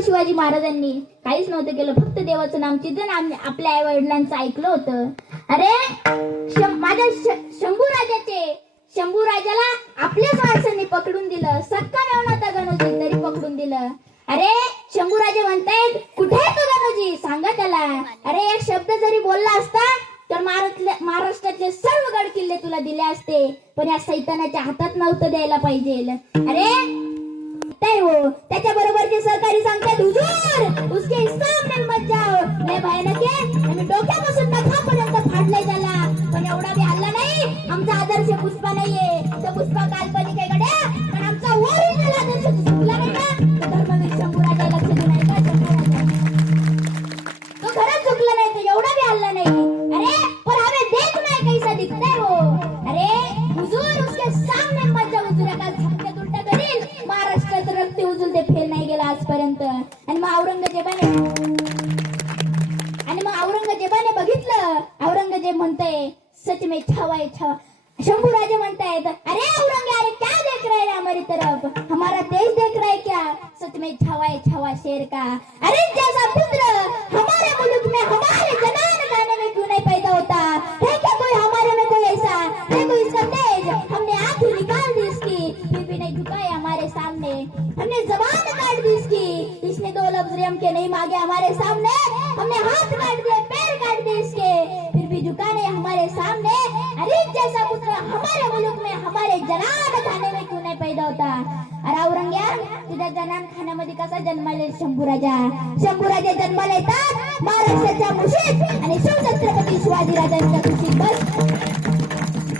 नव्हतं शिवाजी महाराजांनी, काहीच नव्हतं केलं, फक्त देवाचं नाम चिंतन आपल्या आई वडिलांचं ऐकलं होतं. अरे माझ्या शंभू राजाला आपल्याच माणसांनी पकडून दिलं, सक्का मेवना होता गणोजी तरी पकडून दिलं. अरे शंभू राजे म्हणतायत, कुठे आहे तो गणोजी, सांगा त्याला. अरे एक शब्द जरी बोलला असता तर महाराष्ट्रातले सर्व गड किल्ले तुला दिले असते, पण या सैतानाच्या हातात नव्हतं द्यायला पाहिजे. अरे हो, त्याच्या बरोबरचे सरकारी सांगतात, हुजूर उसके सामने मत जाओ, लय भयानक आहे आणि डोक्यापासून नखापर्यंत फाडलंय त्याला, पण एवढा बी हल्ला नाही. आमचा आदर्श पुष्पा नाहीये, तो पुष्पा काल्पनिक आहे गड्या, पण आमचा ओरिजिनल आदर्श चुकला नाही का. धर्मवीर शंभूराजा लक्ष देऊ नाही का, शंभूराजा तो खरंच चुकला नाही, तो एवढा बी हल्ला नाही. अरे पर हमें देखना है कैसा दिखता है वो. अरे हुजूर उसके सामने मत जाओ, हुजूर का झपके उलटा करील, महाराष्ट्रात रक्त उजूल ते फेल नाही गेला आजपर्यंत. आणि मग औरंगजेबाने बघितलं, औरंगजेब म्हणतंय सच में छावा है छावा. शंभू राजे म्हणतायत, अरे औरंगे अरे क्या देख रहे हैं हमारी तरफ, हमारा देश देख रहा है क्या, सच में छावा है छावा शेर का. अरे जैसा पुत्र हमारे मुल्क में हमारे जनान खाने में क्यों नहीं पैदा होता है, क्या कोई हमारे में कोई ऐसा है, कोई इसका तेज हमने आंख ही निकाल दी इसकी, फिर भी नहीं झुका है हमारे सामने, हमने जबान काट दी इसकी, इसने दो लफ्ज हम के नहीं मांगे हमारे सामने, हमने हाथ काट दिए पैर काट दिए इसके, फिर भी झुका नहीं हमारे सामने. अरे जैसा पुत्र हमारे मुल्क में हमारे जनान खाने में क्यों नहीं पैदा होता. अरे औरंग्या, तुझ्या जनान खाण्यामध्ये कसा जन्माले शंभूराजा जन्माला येतात महाराष्ट्राच्या मुशीत आणि शिवछत्रपती शिवाजी राजांच्या कुशीत. बस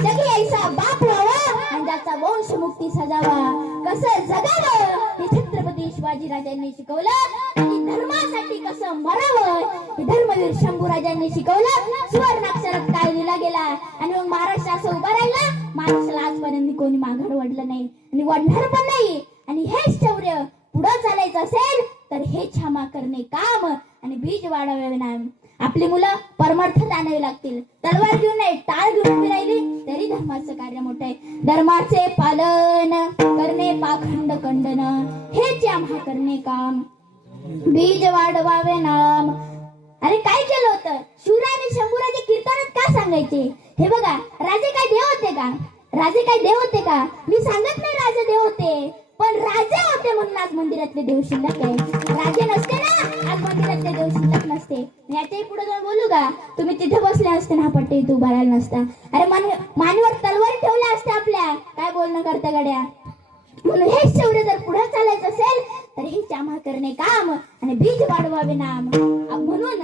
जगी ऐसा बाप व्हावा आणि ज्याचा वंश मुक्ती सजावा, कसं जगावं हे छत्रपती शिवाजी राजांनी शिकवलं, आणि धर्मासाठी कसं मरावं हे धर्मवीर शंभूराजांनी शिकवलं. सुवर्णाक्षरात काय लिहिला गेला आणि मग महाराष्ट्र असं उभा राहिला. महाराष्ट्राला आजपर्यंत कोणी माघार वडलं नाही आणि वडणार पण नाही. आणि हे शौर्य पुढे चालायचं असेल तर हे क्षमा करणे काम आणि बीज वाढवावे नाही. आपली मुलं परमार्थात आणावी लागतील, तलवार घेऊन नाही टाळ घेऊन उभी राहिली तरी धर्माचं कार्य मोठं आहे. धर्माचे पालन करणे पाखंड खंडन, हेच आम्हा करणे काम, बीज वाढवावे नाम. अरे काय केलं होतं शिवराय आणि शंभूराजे कीर्तनात का सांगायचे. हे बघा, राजे काय देव होते का, राजे काय देव होते का, मी सांगत नाही राजे देव होते, पण राजे होते म्हणून आज मंदिरातले देव शिल्लक आहे. राजे नसते ना आज मंदिरातले देव शिल्लक नसते. याच्याही पुढे जाऊन बोलू का, तुम्ही तिथे बसले असते ना पट्टी इथे उभा राहिला नसता. अरे मानवर तलवारी ठेवल्या असते आपल्या, काय बोलणं करता गड्या. म्हणून हे शौर्य जर पुढे चालायचं असेल तर हे क्षमा करणे काम आणि बीज वाढवावे नाम. म्हणून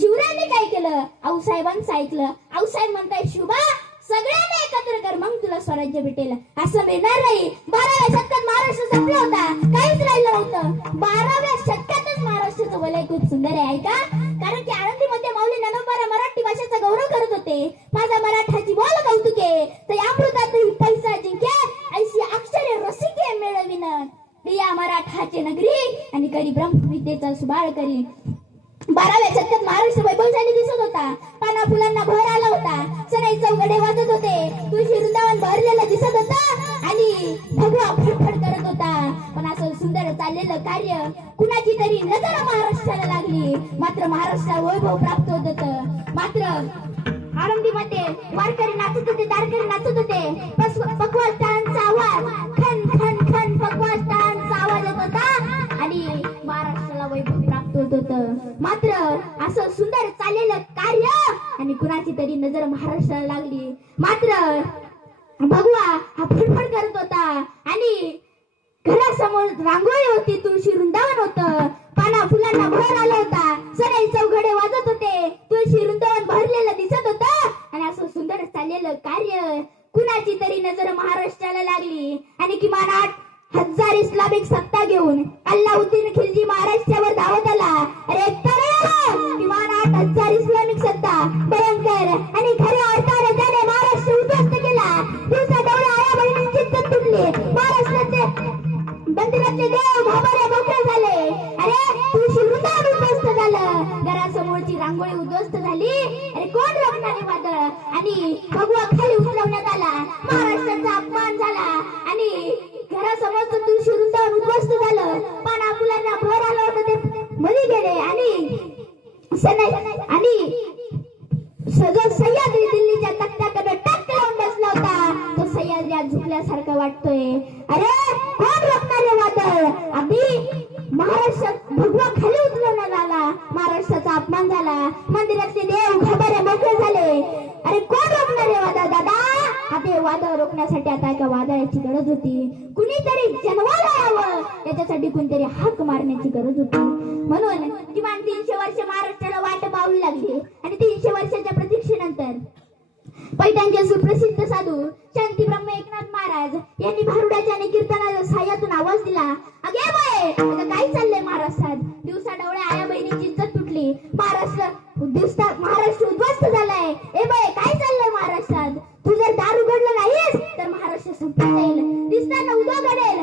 शिवरायांनी काय केलं, आऊसाहेबांचं ऐकलं. आऊसाहेब म्हणताय, शुभा सगळ्यांना एकत्र कर मग तुला स्वराज्य भेटेल. असं मिळणार नाही. 12व्या शतकात महाराष्ट्र संपला होता, काहीच राहिलं नव्हतं. 12व्या शतकातच महाराष्ट्राचं वलय खूप सुंदर आहे का, कारण की आळंदीमध्ये माऊली ज्ञानोबा मराठी भाषेचा गौरव करत होते. माझा मराठाची बोल कौतुके तर अमृतातील पैसा जिंके, ऐशी अक्षरे रसिके मिळविन, प्रिया मराठाचे नगरी आणि करी ब्रह्मविद्येचा सुबाळ करी. 12व्या शतकात महाराष्ट्र वैभवशाली दिसत होता. पाना फुलांना भर आला होता. सनई चौघडे वाजत होते. तुळशी वृंदावन भरलेलं दिसत होतं आणि भगवा फडफड करत होता. पण असं सुंदर चाललेलं कार्य कुणाची तरी नजर महाराष्ट्राला लागली. मात्र महाराष्ट्राला वैभव प्राप्त होत होतं. मात्र आळंदीमध्ये वारकरी नाचत होते, दारकरी नाचत होते. पकवाज टाळांचा आवाज, खन खन खन पकवाज टाळांचा आवाज येत होता आणि महाराष्ट्राला वैभव प्राप्त होत होतं. मात्र असं सुंदर चाललेलं कार्य आणि कुणाची तरी नजर महाराष्ट्राला लागली. मात्र भगवा हा फडफड करत होता आणि घरासमोर रांगोळी होती, तुळशी वृंदावन होतं. पाना फुलांना भर आला होता. सनई चौघडे वाजत होते. तुळशी वृंदावन भरलेलं दिसत होतं आणि असं सुंदर चाललेलं कार्य कुणाची तरी नजर महाराष्ट्राला लागली. आणि किमान 8,000 इस्लामिक सत्ता घेऊन अल्लाउद्दीन खिलजी महाराष्ट्रावर धावत आला. अरे किमान 8,000 इस्लामिक सत्ता भयंकर आणि खऱ्या अर्थाने त्याने महाराष्ट्र उद्ध्वस्त केला. दिवसा डोळे आया बहिणींची चित्त तुटली. महाराष्ट्राचे मंदिरातले देव घाबरले मोकळे झाले. अरे तुळशी वृंदावन उद्ध्वस्त झालं. घरासमोरची रांगोळी उद्ध्वस्त झाली. अरे कोण रोखणारे वादळ आणि भगवा खाली उचलवण्यात आला. महाराष्ट्राचा अपमान झाला आणि घरासमोरचं तुळशी वृंदावन उद्ध्वस्त झालं. पाना फुलांना भर आलं होतं ते असं नाही. आणि जो सह्याद्री दिल्लीच्या तख्त्याकडे टक लावून बसला होता तो सह्याद्री आज झुकल्यासारखा वाटतोय. अरे कोण रोखणारे वादळ? आधी महाराष्ट्रात भगवा खाली उतरवण्यात आला, महाराष्ट्राचा अपमान झाला, मंदिरातले देव घाबरे मोकळे झाले. अरे कोण रोखणारे वादळ दादा? आता वादळ रोखण्यासाठी आता एका वादळाची गरज होती. कुणीतरी जन्माला यावं त्याच्यासाठी कोणतरी हाक मारण्याची गरज होती. म्हणून किमान 300 वर्ष महाराष्ट्राला वाट पाहावी लागली. आणि 300 वर्षाच्या प्रतीक्षेनंतर पैठणचे सुप्रसिद्ध साधू शांती ब्रह्म एकनाथ महाराज यांनी भारुडाच्या आणि कीर्तनाच्या साह्यातून आवाज दिला. अगे बाय, आता काय चाललंय महाराष्ट्रात? दिवसा डोळे आया बहिणीची इज्जत तुटली, महाराष्ट्र उद्ध्वस्त झालाय. ए बाय, काय चाललंय महाराष्ट्रात? तू जर दार उघडलं नाहीस तर महाराष्ट्र संपून जाईल, दिसताना उद्या घडेल,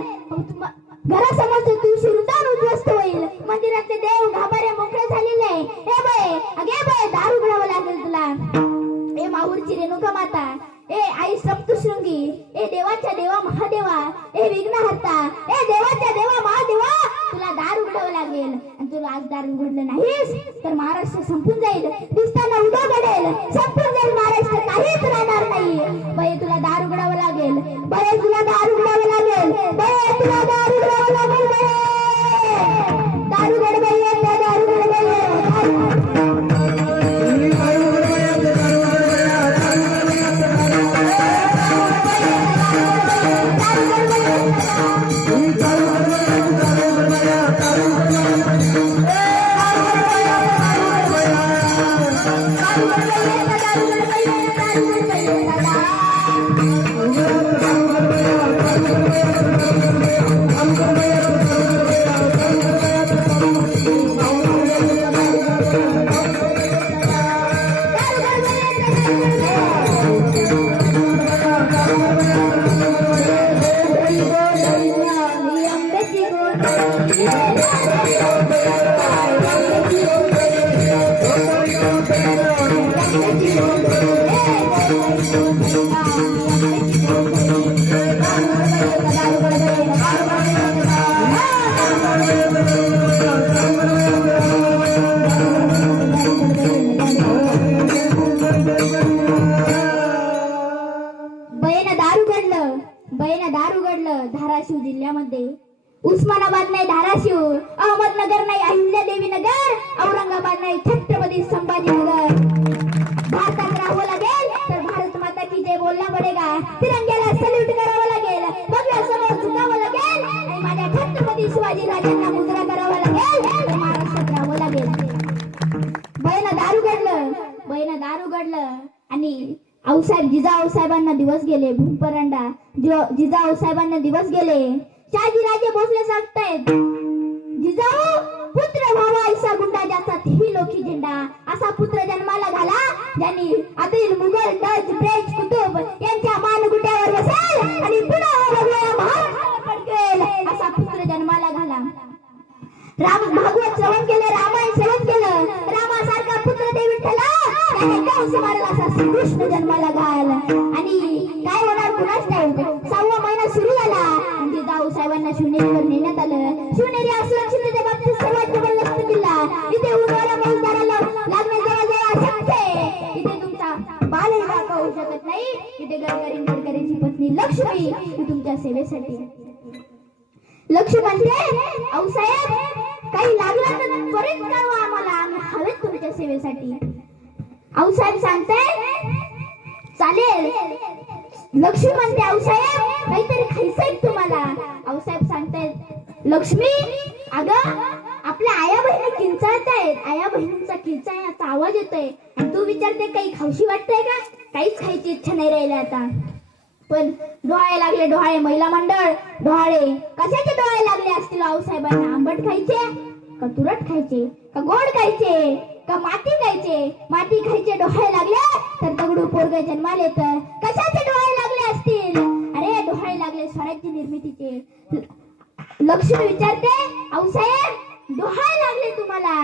घरासमोरचं तुळशी वृंदावन उद्ध्वस्त होईल, मंदिरातले देव घाबरे मोकळे झालेले. ए बाय, अगे बाय, दार उघडावं लागेल तुला. ए माहूरची रेणुका माता, ए आई सप्तशृंगी, ए देवाच्या देवा महादेवा, ए विघ्नहर्ता, ए देवाच्या देवा महादेवा, तुला दार उघडावं लागेल. आणि तुला आज दार उघडलं नाहीस तर महाराष्ट्र संपून जाईल, दिसताना उद्या घडेल, संपून जाईल महाराष्ट्र, काहीच राहणार नाही. बाई तुला दार उघडावं लागेल, बाई तुला दार उघडावं लागेल, बाई तुला दार उघडावं लागेल. दार उघड बाई, दार उघड बाई. धाराशिव जिल्ह्यामध्ये, उस्मानाबाद नाही धाराशिव, अहमदनगर नाही अहिल्यादेवी नगर, औरंगाबाद नाही छत्रपती संभाजीनगर. भारतात राहावं लागेल तर भारत माता की जय बोलना पडेगा, तिरंग्याला सल्यूट करावं लागेल, भगव्यासमोर झुकावं लागेल आणि माझ्या छत्रपती शिवाजी राजांना मुजरा करावा लागेल. महाराष्ट्रात राहावं लागेल. बाईनं दार उघडलं, बाईनं दार उघडलं आणि आऊसाहेब जिजाऊसाहेबांना दिवस गेले. भूमपरांडा जिजाऊसाहेबांना दिवस गेले. शहाजीराजे भोसले सांगतायत, जिजाऊ पुत्र व्हावा ऐसा गुंडा ज्याचा ही लोखी झेंडा, असा पुत्र जन्माला घाला ज्यांनी आतील मुघल, डच, फ्रेंच, कुतुब यांच्या मानगुट्यावर बसेल आणि पुन्हा पडकेल, असा पुत्र जन्माला घाला. राम भागवत श्रवण केलं, रामायण श्रवण केलं, रामासारखा पुत्र दे विठ्ठला, त्याने कंस मारला असा श्रीकृष्ण जन्माला घाल. आणि काय होणार कुणाच नाही. 6वा महिना सुरू झाला म्हणजे जिजाऊसाहेबांना शिवनेरीवर नेण्यात आलं. शिवनेरी असुरक्षिततेच्या बाबतीत सर्वात जबरदस्त किल्ला. इथे उन्हाळ्या मौजदाराला लागणे जवळजवळ अशक्य आहे. इथे तुमचा बालही वाका होऊ शकत नाही. इथे गडकरींची पत्नी लक्ष्मी ही तुमच्या सेवेसाठी. लक्ष्मी म्हणते, आऊसाहेब काही लागलं तर त्वरित कळवा आम्हाला, आम्ही हवेत तुमच्या सेवेसाठी. आऊसाहेब सांगताय चालेल. लक्ष्मी म्हणते, आऊसाहेब काहीतरी खायचंय तुम्हाला. आऊसाहेब सांगतायत, लक्ष्मी अगं आपल्या आया बहिणी किंचाळतायत, आया बहिणींचा किंचाळण्याचा आवाज येतोय आणि तू विचारते काही खाऊशी वाटतंय का? काहीच खायची इच्छा नाही राहिली आता. पण डोहाळे लागले, डोहाळे महिला मंडळ डोहाळे. कशाचे डोहाळे लागले असतील आऊसाहेबांना? आंबट खायचे का तुरट खायचे का गोड खायचे का माती खायचे? माती खायचे डोहाळे लागले तर दगडू पोरग जन्माला येतं. कशाचे डोहाळे लागले असतील? अरे डोहाळे लागले स्वराज्य निर्मितीचे. लक्ष्मी विचारते, आऊसाहेब डोहाळे लागले तुम्हाला?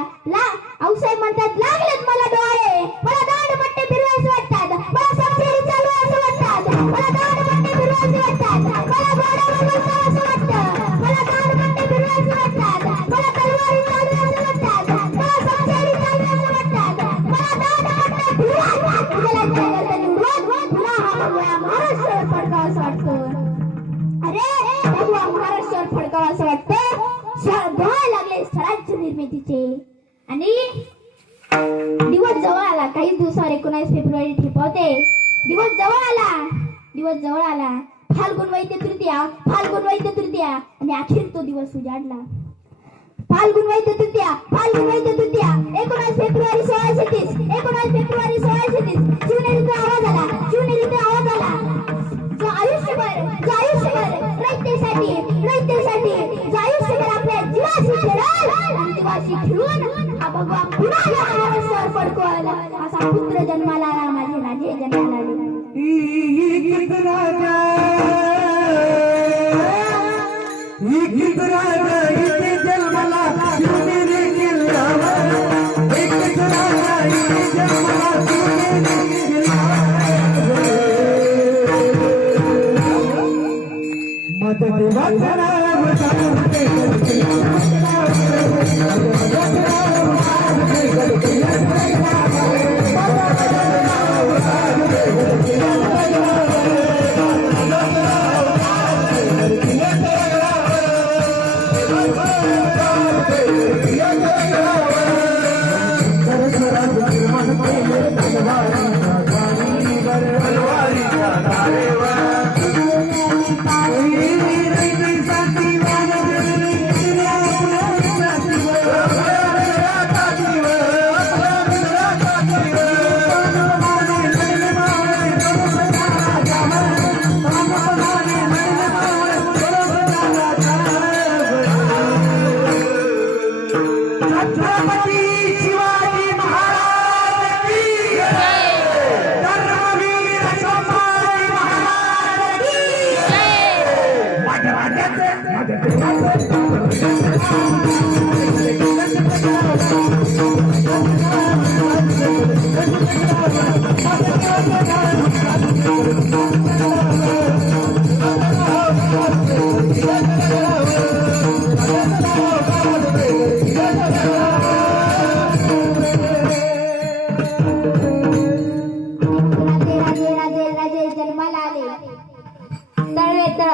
आऊसाहेब म्हणतात, लागलेत मला डोहाळे. मला दांडपट्टे फिरवायचे वाटतात, मला सबसेरी चालवायचं वाटतात, मला दांडपट्टे फिरवायचे वाटतात, मला घोडा बनवायचं असं वाटतं, मला दांडपट्टे फिरवायचे वाटतात, मला तलवारी चालवायचं वाटतात, मला सबसेरी चालवायचं वाटतं. स्वराज्य निर्मितीचे. आणि दिवस जवळ आला. काही दिवसावर 19 फेब्रुवारी ठेपवते. दिवस जवळ आला. दिवस जवळ आला. फाल्गुन वैद्य तृतीया. फाल्गुन वैद्य तृतीया. आणि अखेर तो दिवस उजाडला. फाल्गुन वैद्य तृतीया. फाल्गुन वैद्य तृतीया. 19 फेब्रुवारी 1630. 19 फेब्रुवारी 1630. शिवनेरीचा आवाज आला. शिवनेरीचा आवाज आला. जो आयुष्यभर रयतेसाठी जो आयुष्यभर आपल्या जीवाशी खेळल आणि जीवाशी खेळून हा भगवान पुन्हा या महाराष्ट्रावर पडकवल. असा पुत्र जन्माला आला. माझे राजे जन्माला आले.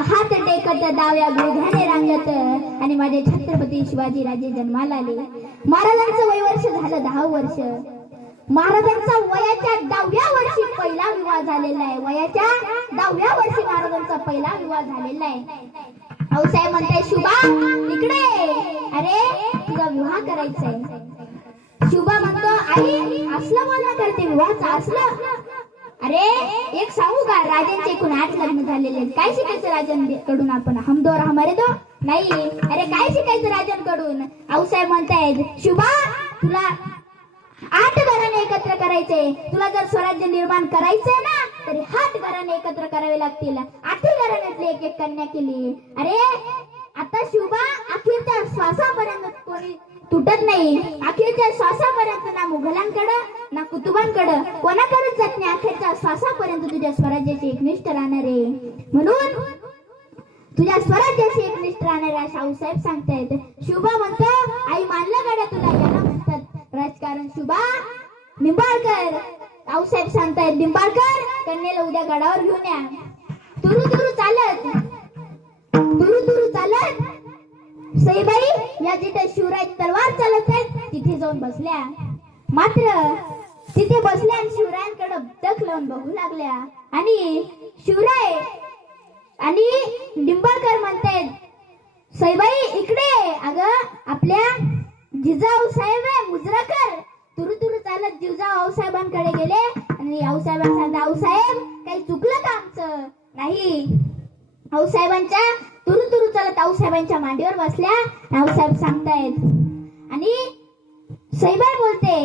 हात टेकत डाव्या गुढघ्याने रांगत आणि माझे छत्रपती शिवाजी राजे जन्माला आले. महाराजांचं वयवर्ष झालं 10 वर्ष. महाराजांचा वयाच्या 10व्या वर्षी पहिला विवाह झालेला आहे. वयाच्या 10व्या वर्षी महाराजांचा पहिला विवाह झालेला आहे. आऊसाहेब म्हणताय शुभा इकडे. अरे तुझा विवाह करायचा आहे. शुभा म्हणतो आई असलं बोलणं करते विवाहाचं असलं. अरे एक सांगू का राजांचे एकूण 8 लग्न झालेले आहेत. काय शिकायचं राजांकडून आपण. हम दो हमारे दो नाही. अरे काय शिकायचं राजांकडून. आऊसाहेब म्हणतायत शुभा तुला 8 घराणे एकत्र करायचे. तुला जर स्वराज्य निर्माण करायचंय ना तरी 8 घराणे एकत्र करावे लागतील. 8 घराण्यातली एक एक कन्या केली. अरे आता शुभा अखेरच्या श्वासापर्यंत कोणी तुटत नाही. अखेरच्या श्वासापर्यंत ना मुघलांकडं ना कुतुबांकडं कोणाकडेच जात नाही. अखेरच्या श्वासापर्यंत तुझ्या स्वराज्याची एकनिष्ठ राहणार आहे. म्हणून तुझ्या स्वराज्याची एकनिष्ठ राहणार आहे असं आऊसाहेब सांगतायत. शुभा म्हणतो आई मानलं गाड्या तुला याला म्हणतात राजकारण. शुभा निंबाळकर आऊसाहेब सांगतायत निंबाळकर कन्येला उद्या गडावर घेऊन या. तुरु तुरु चालत सईबाई या जिथे शिवराय तलवार चालत आहेत तिथे जाऊन बसल्या. मात्र तिथे बसल्या आणि शिवरायांकडे डक लावून बघू लागल्या. आणि शिवराय आणि निंबाळकर म्हणतायत सईबाई इकडे. अगं आपल्या जिजाऊ साहेब आहे मुजराकर. तुरु चालत जिजाऊ आऊसाहेबांकडे गेले आणि आऊसाहेबांना सांगता आऊसाहेब काही चुकलं का आमचं. नाही. आऊसाहेबांच्या तुरु चालत आऊसाहेबांच्या मांडीवर बसल्या. आऊसाहेब सांगतायत आणि सईबाई बोलते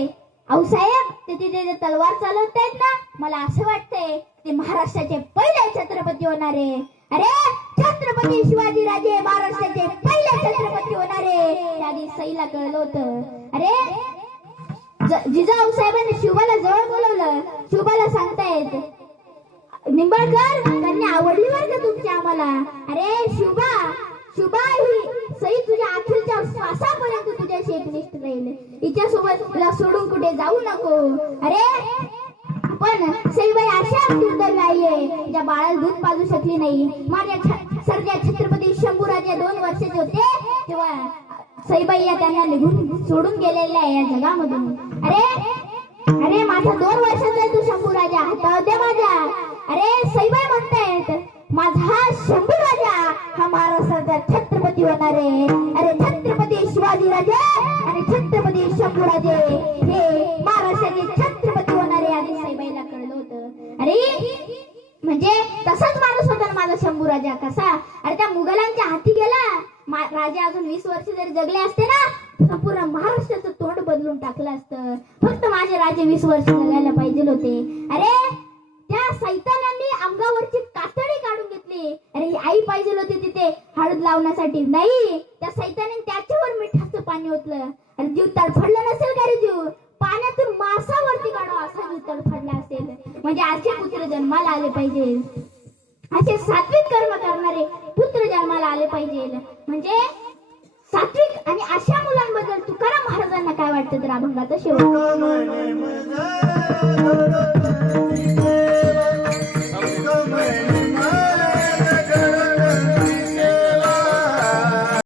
आऊसाहेब ते तिथे जे तलवार चालवतायत ना मला असं वाटतंय ते महाराष्ट्राचे पहिले छत्रपती होणारे. अरे छत्रपती शिवाजी राजे महाराष्ट्राचे पहिले छत्रपती होणारे. त्याआधी सईला कळलं होतं. अरे जिजाऊ साहेबांनी शिवबाला जवळ बोलवलं. शिवबाला सांगतायत निंबाळकर त्यांनी आवडली वर्ग तुमची आम्हाला. अरे शुभा ही सई तुझ्या अखेरच्या श्वासापर्यंत तुझ्याशी एकनिष्ठ राहील. हिच्यासोबत तुला सोडून कुठे जाऊ नको. अरे पण सईबाई अशा दुर्दैवी आई आहे ज्या बाळाला दूध पाजू शकली नाही. माझ्या सरजा छत्रपती शंभूराजे 2 वर्षाचे होते तेव्हा सईबाई या त्यांना निघून सोडून गेलेल्या आहे या जगामधून. अरे अरे माझा 2 वर्षाचा आहे तू शंभू राजा, हातावर दे माझ्या. अरे सईबाई म्हणतायत माझा शंभू राजा हा महाराष्ट्राचा छत्रपती होणार आहे. अरे छत्रपती शिवाजी राजे आणि छत्रपती शंभू राजे हे महाराष्ट्राचे छत्रपती होणार आहे. आधी सईबाईला कळलं होतं. अरे म्हणजे तसाच माणूस होता ना माझा शंभू राजा. कसा? अरे त्या मुघलांच्या हाती गेला. राजे अजून 20 वर्ष जरी जगले असते ना संपूर्ण महाराष्ट्राचं तोंड बदलून टाकलं असतं. फक्त माझे राजे 20 वर्ष जगायला पाहिजे होते. अरे त्या सैतानांनी अंगावरची कातडी काढून घेतली. अरे ही आई पाहिजे होती तिथे हळद लावण्यासाठी. नाही, त्या सैतानाने त्याच्यावर मिठाचं पाणी ओतलं. अरे जीव तडफडला नसेल का रे? जीव पाण्यातून मासावरती काढा असा जीव तडफडला असेल. म्हणजे असे पुत्र जन्माला आले पाहिजे, असे सात्विक कर्म करणारे पुत्र जन्माला आले पाहिजे. म्हणजे सात्विक आणि अशा मुलांबद्दल तुकाराम महाराजांना काय वाटतं तर अभंगाचा शेवट.